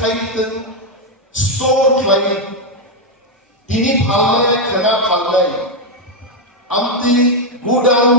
थाइतन store खालायो दिनै फाननाय खोना फाननाय आमति गुडाउन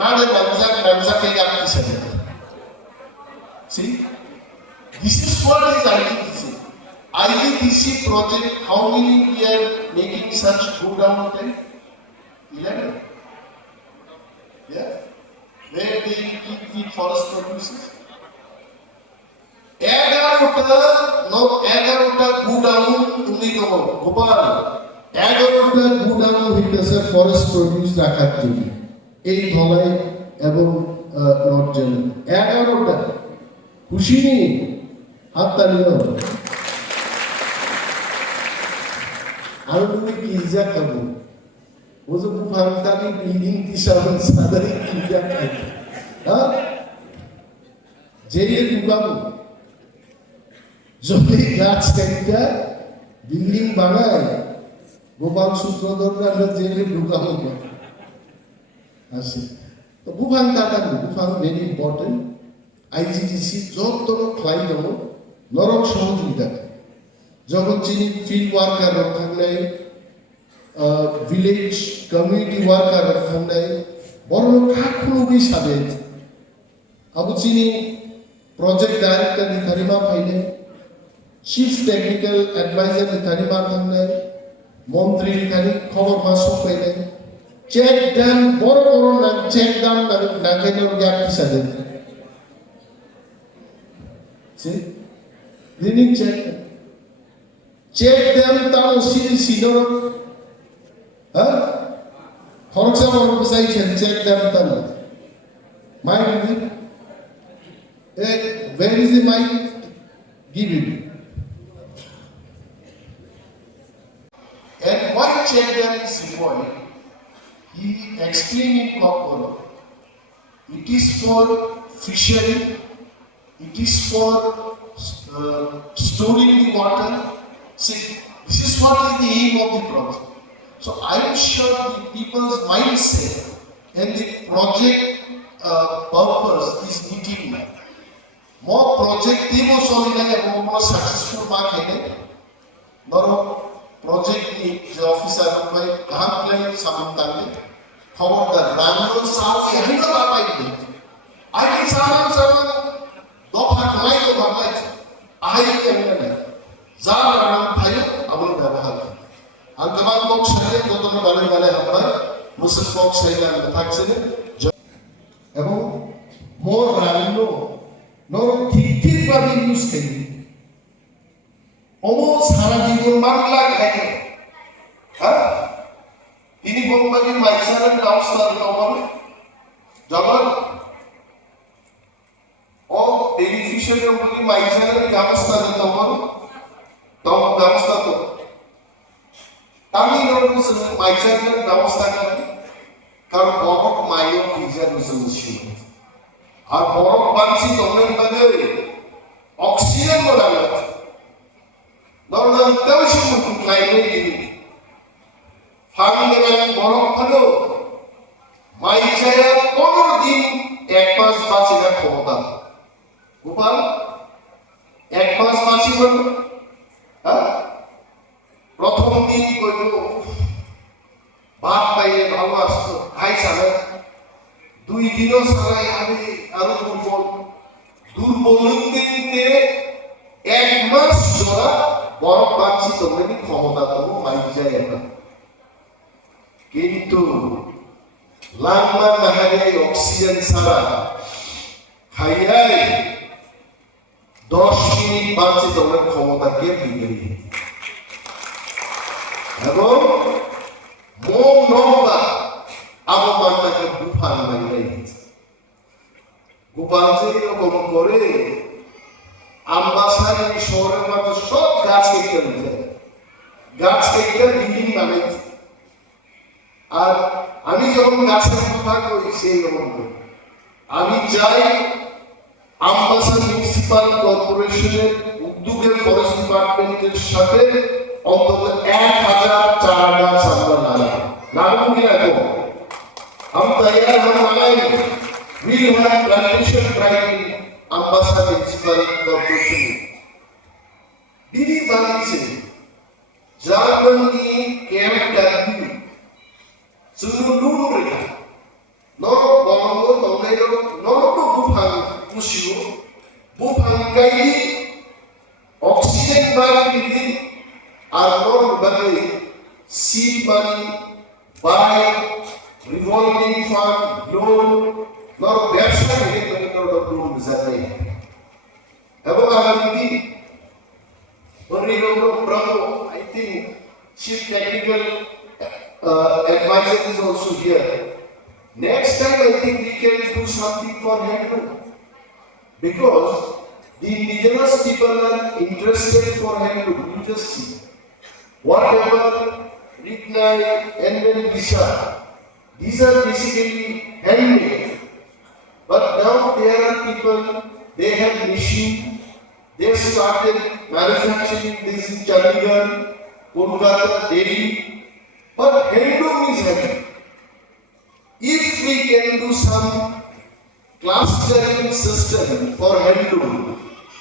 नादे नांजाखै आखिसानो see this is what is ITDC project how many we are making such godown there 11 yeah where they keep the forest produces 11টা godown তুমি দেবো গোপাল 11টা গুডাউন হইতেছে ফরেস্ট প্রডিউস রাখার জন্য এই ধলাই এবং নর্থ জেলা 11টা খুশি নেই হাত তালি আর তুমি পিজ্জা খাবো ও যে ফান্তানি বিল্ডিং দিশাবন সাদারি পিজ্জা খাই হ্যাঁ জেলে ঢুকাবো যদি গাছ কাইটা বিল্ডিং বানায় গোপাল সূত্রধররা জেলে ঢুকাবো আসে তো বুফাং কাটাবো বুফাং ভেরি ইম্পর্টেন্ট আইজিডিসি যত ক্লাই দেবো নরক সহযোগিতা যখন চিনি ফিল্ড ওয়ার্কার থাকলে ভিলেজ কমিউনিটি ওয়ার্কার থাকলে বড় খাখুলো হিসাবে আবু চিনি প্রজেক্ট ডাইরেক্টর নিতারিমা পাইলে চিফ টেকনিক্যাল অ্যাডভাইজার নিতারিমা থাকলে মন্ত্রী নিতারি খবর মাসক পাইলে চেক ড্যাম বড় বড় চেক ড্যাম নাগেনের গ্যাপ হিসাবে see meaning check them তাও সিনোর হ্যাঁ খরচা বড় বেশি check them তাও mic where is the mic give it and why check them is important he explained in Kokoro it is for fishery. It is for storing the water. See, this is what is the aim of the project. So I am sure the people's mindset and the project purpose is meeting that. More project table solid and more successful market. More project the officer by Kamplan Samantale. How about the Rangon South? I don't know what I did. I did someone. দফা কমাই তো ভাবলাই I কেমন না যা নাম ভাই আমল ব্যবহার আর কমান বক্স সাথে যতটা বারে আমরা মুসলিম বক্স সাইলা থাকছে এবং মোর রান্নো নর ঠিক ভাবে ইউজ করি ওমো সারা জীবন বাংলা খায় হ্যাঁ তিনি বঙ্গালী মাইসারের কাউন্সিলর কমাবে জগৎ বেনিফিশিয়ারি উপরে মাইজারের ব্যবস্থা দিতে হবে তো ব্যবস্থা তো আমি নরমাস মাইজারের ব্যবস্থা করি কারণ বরফ মাইও ফ্রিজার রেজলিউশন আর বরফ বানছি তোমরা বাদে অক্সিজেন বলা লাগে নরমাল তেমন মতো ক্লাইমেট দিন ফাঙ্গের বরফ হলো মাইজারের 15 দিন এক মাস বাঁচিয়ে ক্ষমতা গোপাল এক মাস বাঁচি বলল হ্যাঁ প্রথম দিন কইল ভাত পাইলে ভালো আসতো খাই সারা 2 দিনও সারাই আমি আরো দুর্বল দিনতে এক মাস জোড়া বরফ বাঁচি তোমরা কি ক্ষমতা দেবো মাইক যায় না কিন্তু লাম্বা নাহারে অক্সিজেন ছাড়া খাইয়াই 10 মিনিট বাঁচে তোমার ক্ষমতাকে বিগড়ে এবং মন নম্বর আবহাওয়াটাকে বুফান বানিয়ে গোপাল যে এরকম করে আমবাসার শহরের মধ্যে সব গাছ কেটে যায় গাছ কেটে বিল্ডিং বানাইছে আর আমি যখন গাছের কথা কই সেই রকম আমি চাই আমবাসা মিউনিসিপাল কর্পোরেশনের উদ্যোগে ফরেস্ট ডিপার্টমেন্টের সাথে অন্তত 1000 চারা গাছ আমরা লাগাবো কি রাখবো हम तैयार हम लगाएंगे we have plantation right in Ambassa municipal corporation Diri Bangse, Germany Camp Dabu, Sunudun Rika, no Bongo, Toledo, no Bufang, Pushu, Bufang Kai, Oxygen Bagi, are not Bagi, seed money, buy, revolving fund, loan, not website, loan is that way. I think Chief Technical Advisor is also here. Next time I think we can do something for handloom. Because the indigenous people are interested for handloom. You just see. Whatever Rignai and then Disha, these are basically handmade. But now there are people, they have machine. They started manufacturing this in Chandigarh, Kolkata, Delhi. But handloom is heavy. If we can do some clustering system for handloom,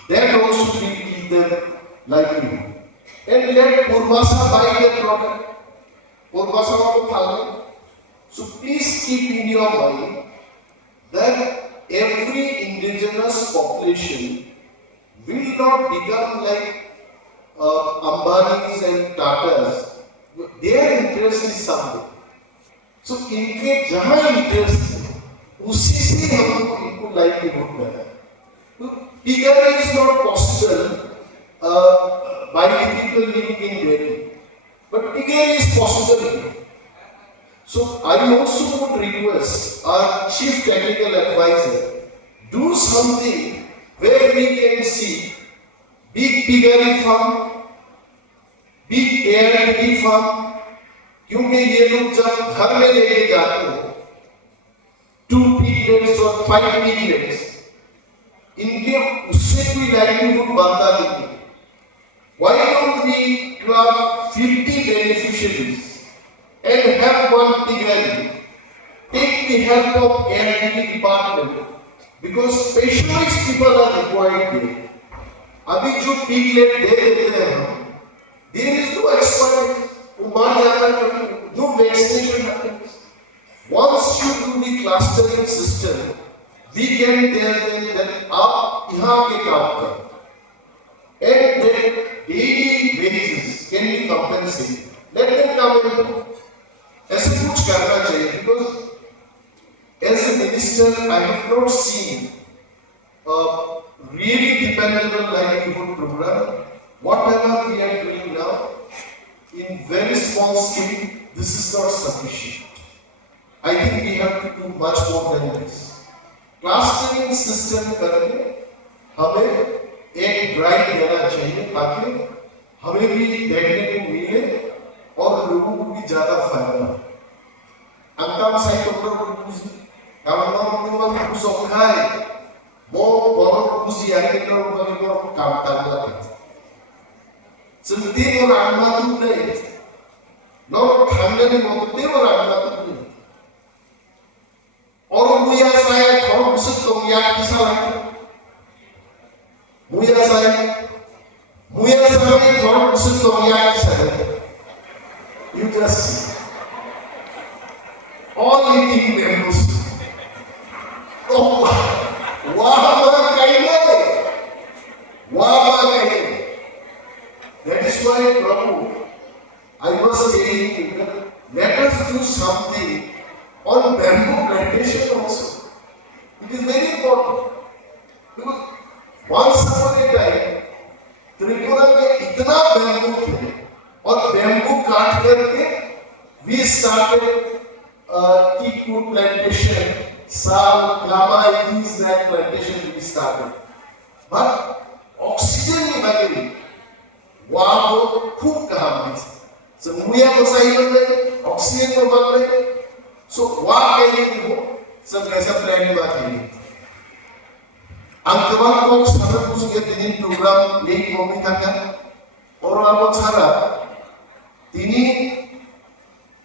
that also will give them livelihood. And let Purvasa buy their product. Purvasa will follow. So please keep in your mind that every indigenous population will not become like Ambanis and Tatas. Their interest is something. So इनके जहाँ interest है, उसी से हमको इनको livelihood मिला. तो bigger is not possible by the people living in Delhi, but bigger is possible here. So I also would request our Chief Technical Advisor do something where we can see big piggery farm, big AIT farm, क्योंकि ये लोग जब घर में लेके जाते हैं 2 piglets और 5 piglets, इनके उससे कोई livelihood बनता नहीं. Why don't we club 50 beneficiaries and have one piggery? Take the help of AIT department. Because specialized people are required here. अभी जो piglet दे देते हैं हम, there is no expert. वो मर जाता है, no vaccination happens. Once you do the clustering system, we can tell them that आप यहाँ के काम करो, and then daily wages can be compensated. Let them come and ऐसे कुछ करना चाहिए. Because as a minister, I have not seen a really dependable livelihood program. Whatever we are doing now, in very small scale, this is not sufficient. I think we have to do much more than this. Clustering system करके हमें एक drive देना चाहिए ताकि हमें भी देखने को मिले और लोगों को भी ज़्यादा फायदा हो. अंतम साइट पर कुछ Kalau orang kusok kai, mau bawa kusi yang kita bagi orang kampung lagi. Seperti orang matu deh, no tanda ni mau tu orang matu deh. Orang muya saya kalau kusuk tong yang kisah lagi, muya saya kalau kusuk tong yang kisah lagi. You just see, all eating members. Oh, wah kaine. That is why, Prabhu, I was saying, let us do something on bamboo plantation also. It is very important. Because once upon a time, Tripura में इतना bamboo थे और bamboo काट करके we started teak wood plantation, sal, lama, these that plantation we started. But oxygen नहीं बनी, वहाँ वो खूब काम है. So मुया को सही बन रहे, oxygen को बन रहे, so वहाँ के लिए वो सब कैसा प्लान बात है. अंतवान को सारा कुछ के दिन प्रोग्राम लेक मम्मी था क्या और आप सारा तिनी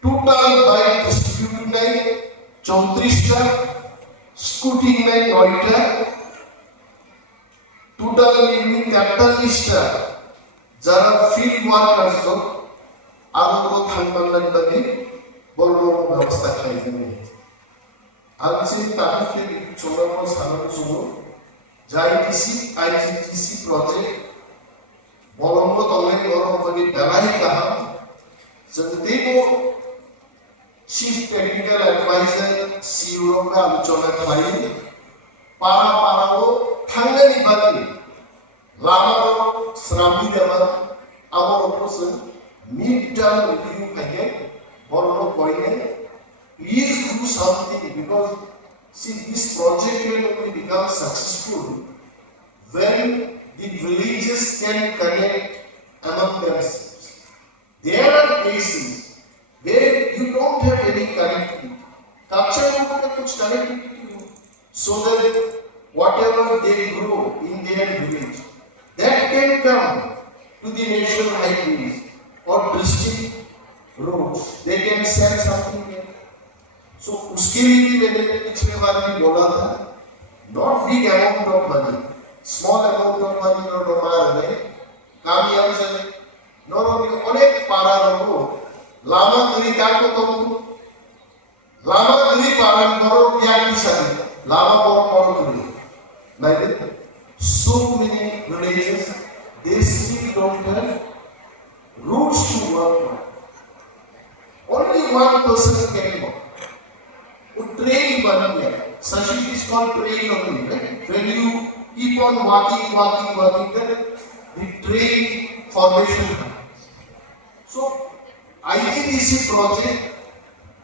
टोटल बाय डिस्ट्रीब्यूट नहीं 34 स्कूटी नहीं 9 टोटल लिविंग कैपिटल लिस्ट যারা ফিল্ড ওয়ার্কার্স আরো থাকবেন বড় বড় ব্যবস্থা খাইতে 알지 다르게 조명을 사는 중으로 JITC, IGTC 프로젝트 বলম্ব তলে গরমপতি বেলাই কাহা জন্তেগো চিফ টেকনিক্যাল অ্যাডভাইজার সিউরো가 আলোচনা খাই পারা পারাও থাঙ্গানি বাকি লামারো শ্রামি দেবা আমার অপশন মিড টার্ম রিভিউ থাকে বড় কইনে please do something because see this project will only become successful when the villages can connect among themselves. There are places where you don't have any connectivity. Culture में कुछ connectivity हो so that whatever they grow in their village that can come to the national highways or district roads. They can sell something there. So उसके लिए भी मैंने पिछले बार भी बोला था not big amount of money small amount of money no हमारे कामयाब से नॉर्मली अनेक पारा रहो लामा गरी का को तुम लामा गरी पालन करो क्या किसान लामा करो करो like so many villages they still don't have routes to work on. Only one person can work. Train बन गया Sashit is called train only right? When you keep on walking then the train formation happens. So IGTC project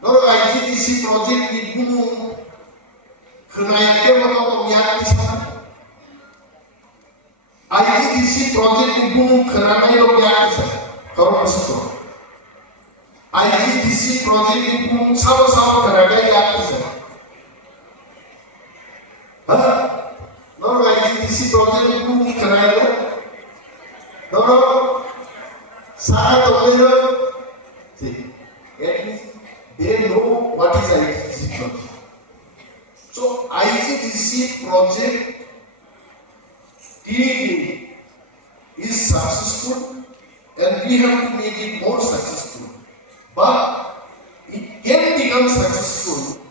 IGTC project ni bunu kenaikan atau yang di sana IGTC project ni bunu kenaikan yang di sana kalau begitu IGTC project ni bunu sama-sama kenaikan yang di sana IGTC project ni bunu kenaikan sangat berbeza. At least they know what is IGTC project. So IGTC project is successful and we have to make it more successful. But it can become successful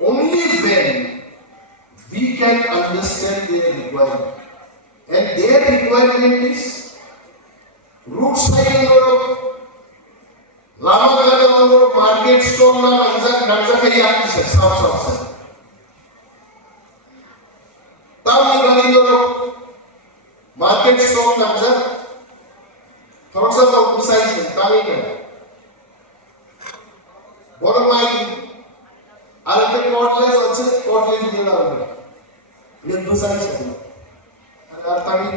only when we can understand their requirement. And their requirement is root side Lama Gala market store na Nanza Kaya stop. Tamil Nadu market store Nanza थोड़ा सा बहुत size में Tamil Nadu बड़ा mic आलते cordless अच्छे cordless दिया हुआ है ये दो साइज है Tamil